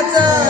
That's a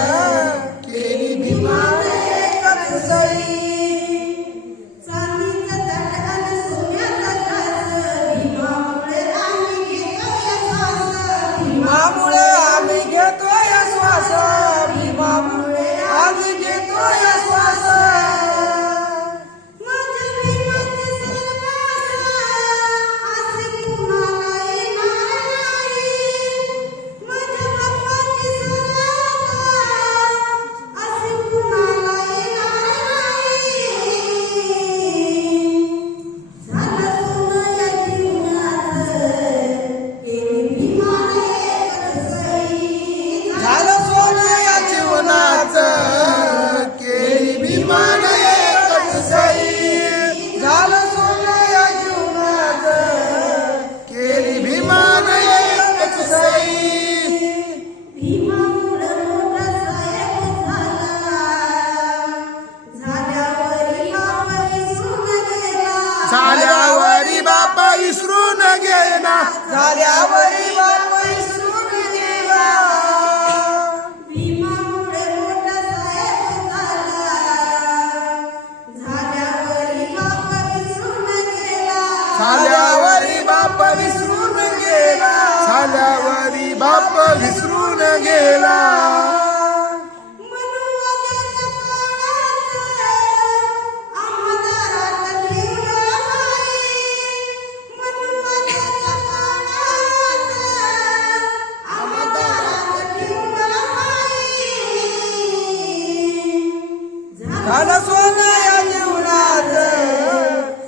झालं सोनं या जीवनाच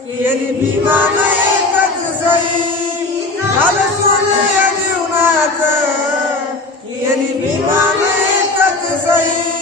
केली भीमान एकच सई झालं सोनं या जीवनाच केली भीमान एकच सई.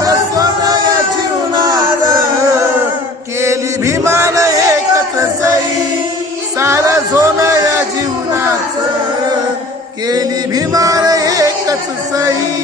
सोनं या जीवनाच. केली भीमार एकच सई